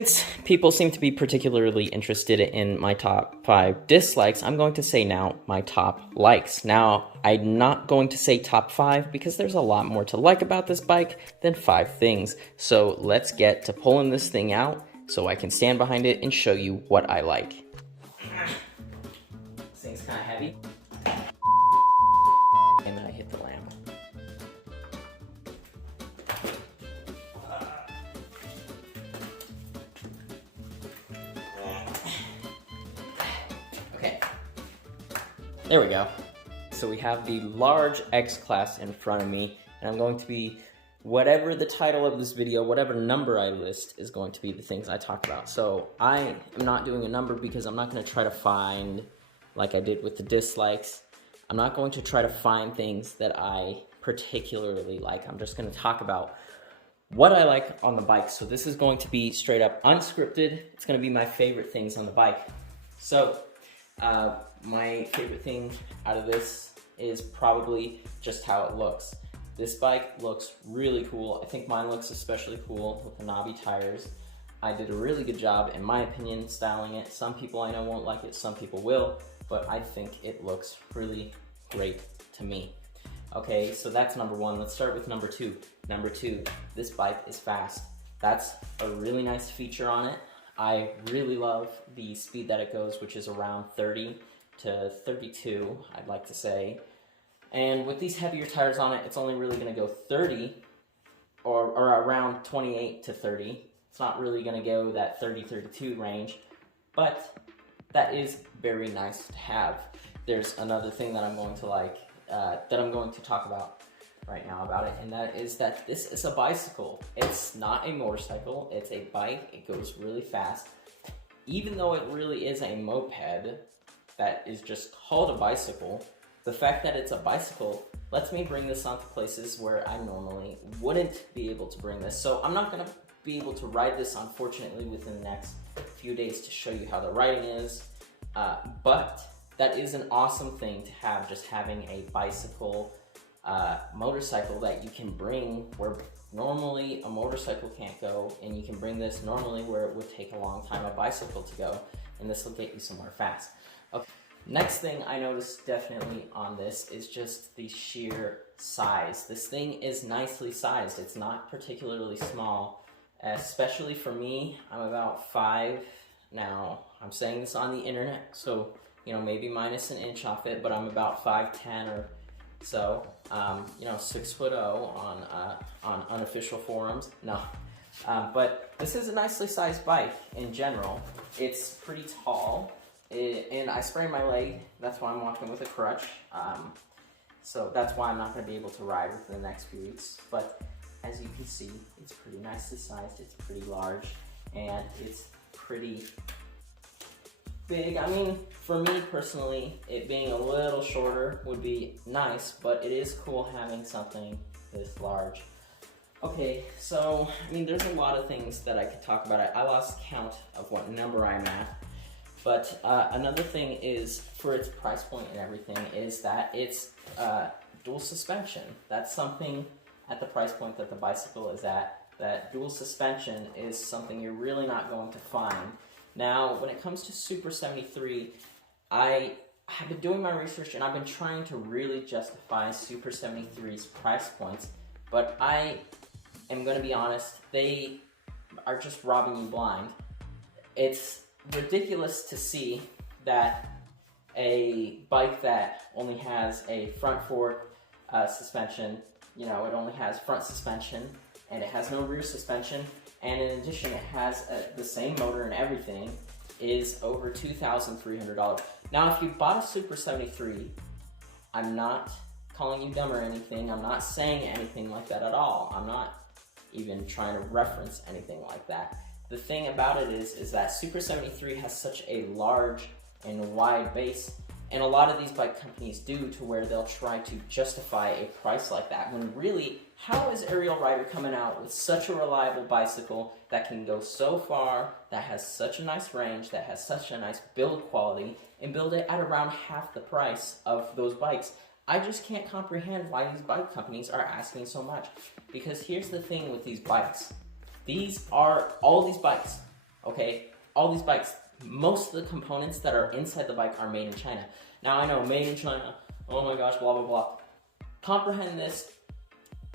Since people seem to be particularly interested in my top 5 dislikes, I'm going to say now my top likes. Now, I'm not going to say top 5 because there's a lot more to like about this bike than 5 things. So let's get to pulling this thing out so I can stand behind it and show you what I like. This thing's kind of heavy. And then I hit the lamp. Okay, there we go. So we have the large X-Class in front of me, and I'm going to be, whatever the title of this video, whatever number I list is going to be the things I talk about. So I am not doing a number because I'm not going to try to find, like I did with the dislikes, I'm not going to try to find things that I particularly like. I'm just going to talk about what I like on the bike. So this is going to be straight up unscripted. It's going to be my favorite things on the bike. So my favorite thing out of this is probably just how it looks. This bike looks really cool. I think mine looks especially cool with the knobby tires. I did a really good job, in my opinion, styling it. Some people I know won't like it, some people will, but I think it looks really great to me. Okay, so that's number 1. Let's start with number 2. Number 2, this bike is fast. That's a really nice feature on it. I really love the speed that it goes, which is around 30 to 32, I'd like to say. And with these heavier tires on it, it's only really going to go 30 or around 28 to 30. It's not really going to go that 30-32 range, but that is very nice to have. There's another thing that I'm going to like, that I'm going to talk about right now about it, and that is that this is a bicycle. It's not a motorcycle, it's a bike. It goes really fast. Even though it really is a moped that is just called a bicycle, the fact that it's a bicycle lets me bring this onto places where I normally wouldn't be able to bring this. So I'm not going to be able to ride this, unfortunately, within the next few days to show you how the riding is, but that is an awesome thing to have, just having a bicycle motorcycle that you can bring where normally a motorcycle can't go, and you can bring this normally where it would take a long time a bicycle to go, and this will get you somewhere fast. Okay. Next thing I noticed definitely on this is just the sheer size. This thing is nicely sized. It's not particularly small, especially for me. I'm about 5 now. I'm saying this on the internet, so you know, maybe minus an inch off it, but I'm about 5'10" or so. You know, 6'0" on unofficial forums. No, but this is a nicely sized bike in general. It's pretty tall. And I sprained my leg, that's why I'm walking with a crutch, so that's why I'm not going to be able to ride within the next few weeks, but as you can see, it's pretty nicely sized, it's pretty large, and it's pretty big. I mean, for me personally, it being a little shorter would be nice, but it is cool having something this large. Okay, so, I mean, there's a lot of things that I could talk about. I lost count of what number I'm at. But another thing is, for its price point and everything, is that it's dual suspension. That's something at the price point that the bicycle is at, that dual suspension is something you're really not going to find. Now, when it comes to Super 73, I have been doing my research and I've been trying to really justify Super 73's price points, but I am going to be honest, they are just robbing you blind. It's ridiculous to see that a bike that only has a front fork suspension, you know, it only has front suspension and it has no rear suspension, and in addition it has the same motor and everything, is over $2,300. Now if you bought a Super 73, I'm not calling you dumb or anything, I'm not saying anything like that at all, I'm not even trying to reference anything like that. The thing about it is that Super 73 has such a large and wide base, and a lot of these bike companies do, to where they'll try to justify a price like that, when really, how is Ariel Rider coming out with such a reliable bicycle that can go so far, that has such a nice range, that has such a nice build quality, and build it at around half the price of those bikes? I just can't comprehend why these bike companies are asking so much, because here's the thing with these bikes. All these bikes okay? All these bikes, most of the components that are inside the bike are made in China. Now I know, made in China, oh my gosh, blah, blah, blah. Comprehend this,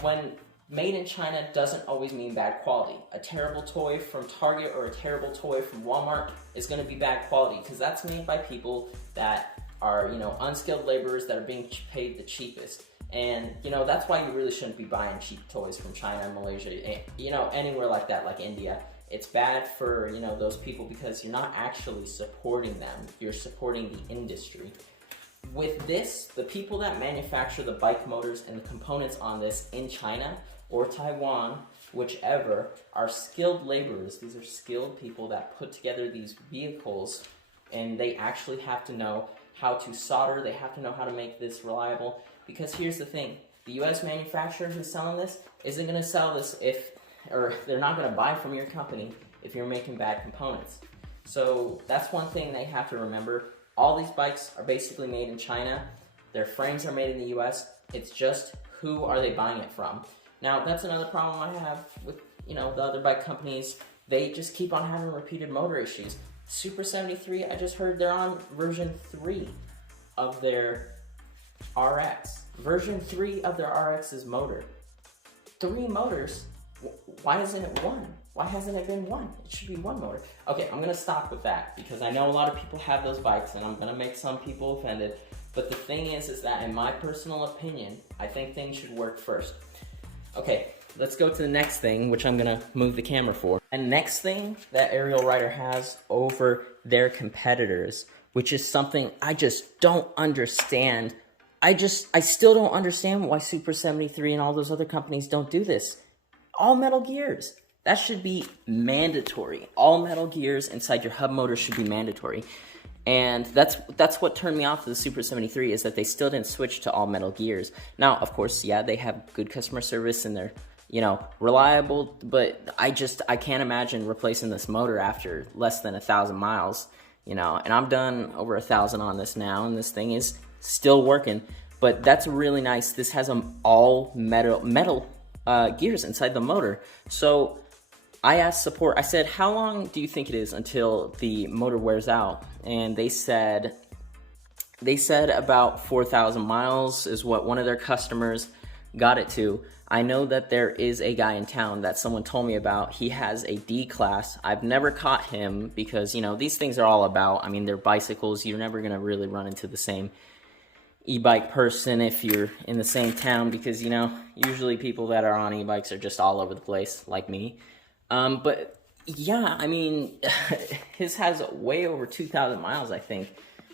when made in China doesn't always mean bad quality. A terrible toy from Target or a terrible toy from Walmart is gonna be bad quality because that's made by people that are, you know, unskilled laborers that are being paid the cheapest. And, you know, that's why you really shouldn't be buying cheap toys from China, Malaysia, you know, anywhere like that, like India. It's bad for, you know, those people because you're not actually supporting them. You're supporting the industry. With this, the people that manufacture the bike motors and the components on this in China or Taiwan, whichever, are skilled laborers. These are skilled people that put together these vehicles, and they actually have to know how to solder. They have to know how to make this reliable. Because here's the thing, the US manufacturer who's selling this isn't gonna sell this or they're not gonna buy from your company if you're making bad components. So that's one thing they have to remember. All these bikes are basically made in China. Their frames are made in the US. It's just who are they buying it from? Now that's another problem I have with, you know, the other bike companies. They just keep on having repeated motor issues. Super 73, I just heard they're on version 3 of their RX. Version 3 of their RX's motor. 3 motors? Why isn't it 1? Why hasn't it been 1? It should be 1 motor. Okay, I'm gonna stop with that because I know a lot of people have those bikes and I'm gonna make some people offended. But the thing is that in my personal opinion, I think things should work first. Okay, let's go to the next thing, which I'm gonna move the camera for. And next thing that Ariel Rider has over their competitors, which is something I just don't understand. I still don't understand why Super 73 and all those other companies don't do this. All metal gears. That should be mandatory. All metal gears inside your hub motor should be mandatory. And that's what turned me off of the Super 73 is that they still didn't switch to all metal gears. Now, of course, yeah, they have good customer service and they're, you know, reliable, but I can't imagine replacing this motor after less than 1,000 miles, you know, and I'm done over 1,000 on this now, and this thing is still working, but that's really nice. This has all metal gears inside the motor. So I asked support, I said, how long do you think it is until the motor wears out? And they said about 4,000 miles is what one of their customers got it to. I know that there is a guy in town that someone told me about. He has a D class. I've never caught him because, you know, these things are all about, I mean, they're bicycles. You're never going to really run into the same e-bike person if you're in the same town because, you know, usually people that are on e-bikes are just all over the place like me. But yeah, I mean, his has way over 2,000 miles, I think,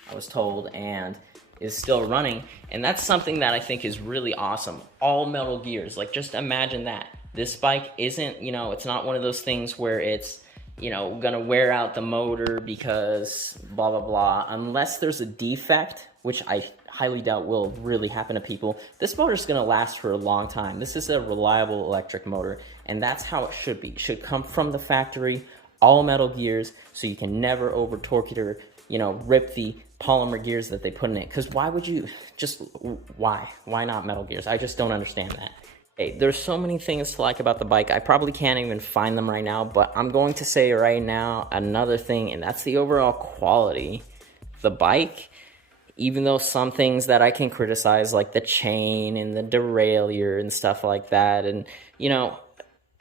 I was told, and is still running. And that's something that I think is really awesome. All metal gears, like just imagine that. This bike isn't, you know, it's not one of those things where it's, you know, gonna wear out the motor because blah, blah, blah. Unless there's a defect, which I highly doubt will really happen to people, this motor's gonna last for a long time. This is a reliable electric motor, and that's how it should be. It should come from the factory, all metal gears, so you can never over torque it or, you know, rip the polymer gears that they put in it. Because why would you why not metal gears? I just don't understand that. Hey, there's so many things to like about the bike. I probably can't even find them right now, but I'm going to say right now another thing, and that's the overall quality. The bike, even though some things that I can criticize, like the chain and the derailleur and stuff like that, and, you know,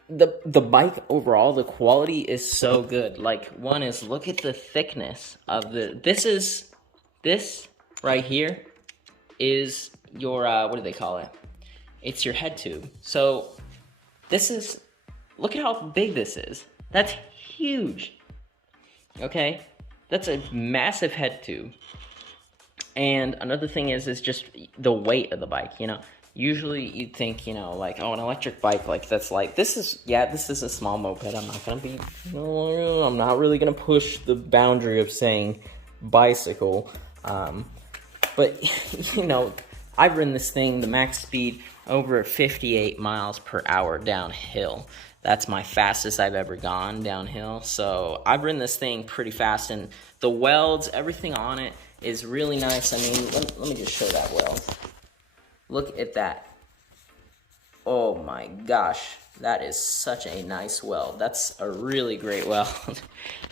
the bike overall, the quality is so good. Like, one is, look at the thickness of this right here is your, what do they call it? It's your head tube. So this is, look at how big this is. That's huge. Okay? That's a massive head tube. And another thing is just the weight of the bike, you know. Usually you'd think, you know, like, oh, an electric bike, like, that's like, this is a small moped. I'm not gonna be, I'm not really gonna push the boundary of saying bicycle. But, you know, I've ridden this thing, the max speed, over 58 miles per hour downhill. That's my fastest I've ever gone downhill. So I've ridden this thing pretty fast, and the welds, everything on it is really nice. I mean, let me just show that weld. Look at that. Oh my gosh, that is such a nice weld. That's a really great weld.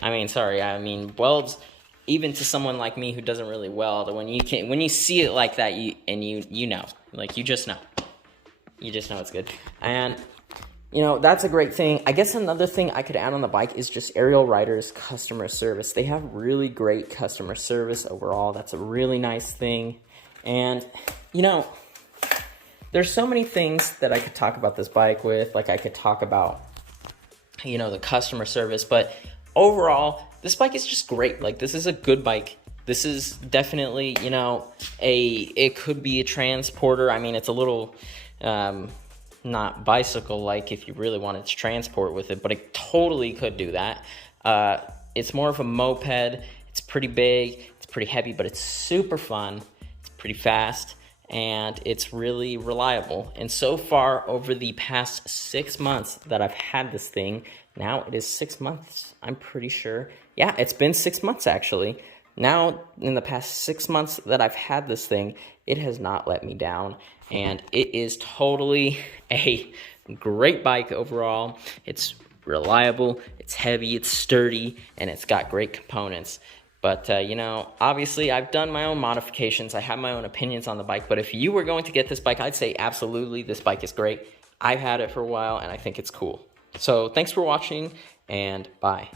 I mean, welds, even to someone like me who doesn't really weld, when you see it like that, you know, like you just know it's good. And that's a great thing. I guess another thing I could add on the bike is just Ariel Riders customer service. They have really great customer service overall. That's a really nice thing. And there's so many things that I could talk about this bike with. Like I could talk about, the customer service, but overall, this bike is just great. Like this is a good bike. This is definitely, it could be a transporter. I mean, it's a little, not bicycle-like if you really wanted to transport with it, but it totally could do that. It's more of a moped. It's pretty big. It's pretty heavy, but it's super fun. It's pretty fast. And it's really reliable. And so far, over the past 6 months that I've had this thing, now it is 6 months, I'm pretty sure. Yeah, it's been 6 months, actually. Now, in the past 6 months that I've had this thing, it has not let me down. And it is totally a great bike overall. It's reliable, it's heavy, it's sturdy, and it's got great components. But, obviously I've done my own modifications. I have my own opinions on the bike. But if you were going to get this bike, I'd say absolutely this bike is great. I've had it for a while, and I think it's cool. So thanks for watching, and bye.